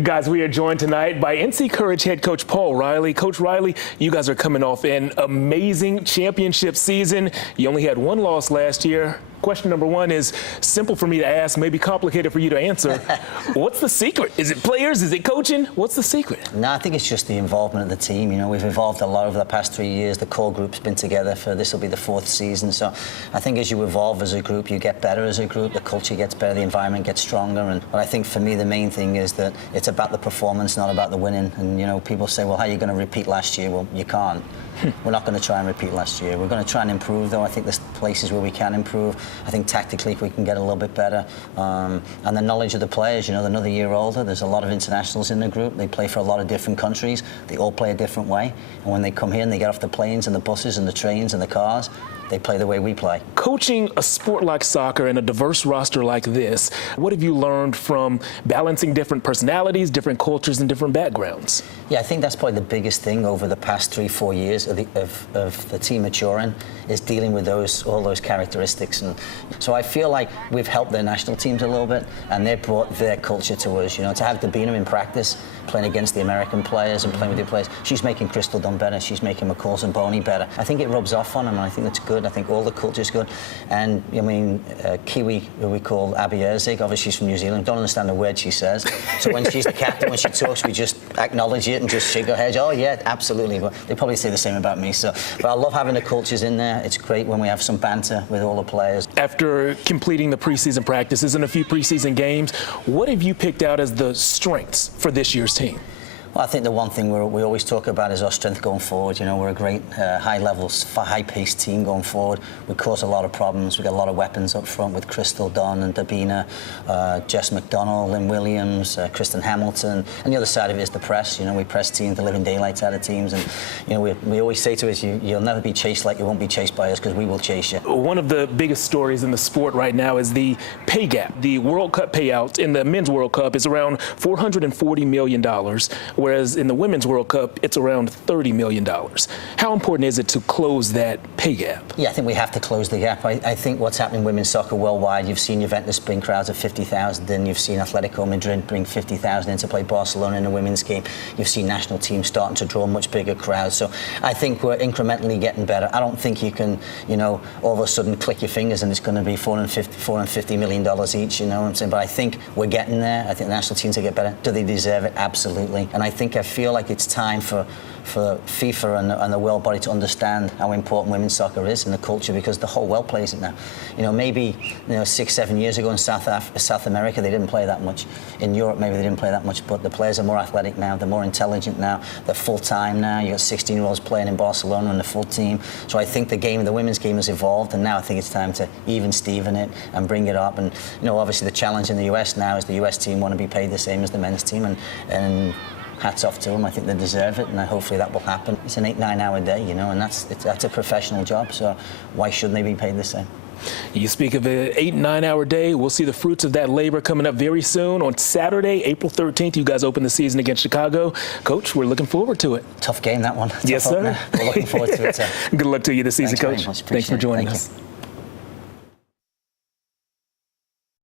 Guys, we are joined tonight by NC Courage head coach Paul Riley. Coach Riley, you guys are coming off an amazing championship season. You only had one loss last year. Question number one is simple for me to ask, maybe complicated for you to answer. What's the secret? Is it players? Is it coaching? What's the secret? No, I think it's just the involvement of the team. You know, we've evolved a lot over the past 3 years. The core group's been together for, this will be the 4th season. So I think as you evolve as a group, you get better as a group. The culture gets better, the environment gets stronger. But I think for me, the main thing is that it's about the performance, not about the winning. And, you know, people say, well, how are you going to repeat last year? Well, you can't. We're not going to try and repeat last year. We're going to try and improve, though. I think there's places where we can improve. I think tactically we can get a little bit better. And the knowledge of the players, you know, they're another year older. There's a lot of internationals in the group. They play for a lot of different countries. They all play a different way. And when they come here and they get off the planes and the buses and the trains and the cars, they play the way we play. Coaching a sport like soccer and a diverse roster like this, what have you learned from balancing different personalities, different cultures, and different backgrounds? Yeah, I think that's probably the biggest thing over the past 3-4 years of the team maturing, is dealing with all those characteristics. And so I feel like we've helped their national teams a little bit, and they've brought their culture to us. You know, to have Dabina in practice, playing against the American players and playing with the players, she's making Crystal Dunn better, she's making McCalls and Boney better. I think it rubs off on them, and I think that's good. I think all the culture's good. And, I mean, Kiwi, who we call Abby Erzig, obviously she's from New Zealand, don't understand a word she says. So when she's the captain, when she talks, we just acknowledge it and just shake our heads. Oh, yeah, absolutely. But they probably say the same about me. So, but I love having the cultures in there. It's great when we have some banter with all the players. After completing the preseason practices and a few preseason games, what have you picked out as the strengths for this year's team? Well, I think the one thing we always talk about is our strength going forward. You know, we're a great high-paced team going forward. We cause a lot of problems. We've got a lot of weapons up front with Crystal Dunn and Dabina, Jess McDonald, Lynn Williams, Kristen Hamilton. And the other side of it is the press. You know, we press teams, the living daylights out of teams. And, you know, we always say to us, you'll never be chased like you won't be chased by us, because we will chase you. One of the biggest stories in the sport right now is the pay gap. The World Cup payout in the Men's World Cup is around $440 million. Whereas in the Women's World Cup, it's around $30 million. How important is it to close that pay gap? Yeah, I think we have to close the gap. I think what's happening in women's soccer worldwide, you've seen Juventus bring crowds of 50,000 in, you've seen Atletico Madrid bring 50,000 in to play Barcelona in a women's game. You've seen national teams starting to draw much bigger crowds. So I think we're incrementally getting better. I don't think you can, you know, all of a sudden click your fingers and it's going to be $450 million each, you know what I'm saying? But I think we're getting there. I think the national teams will get better. Do they deserve it? Absolutely. And I feel like it's time for FIFA and the world body to understand how important women's soccer is and the culture, because the whole world plays it now. You know, maybe 6-7 years ago in South America they didn't play that much. In Europe maybe they didn't play that much, but the players are more athletic now, they're more intelligent now, they're full-time now. You got 16-year-olds playing in Barcelona and the full team. So I think the women's game has evolved, and now I think it's time to even-steven it and bring it up. And, you know, obviously the challenge in the US now is the US team want to be paid the same as the men's team, and hats off to them. I think they deserve it, and hopefully that will happen. It's an 8-9 hour day, you know, and that's a professional job, so why shouldn't they be paid the same? You speak of an 8-9 hour day. We'll see the fruits of that labor coming up very soon. On Saturday, April 13th, you guys open the season against Chicago. Coach, we're looking forward to it. Tough game, that one. Yes, sir. We're looking forward to it. Good luck to you this season, Thanks Coach. very much. Thanks for joining Thank us. you.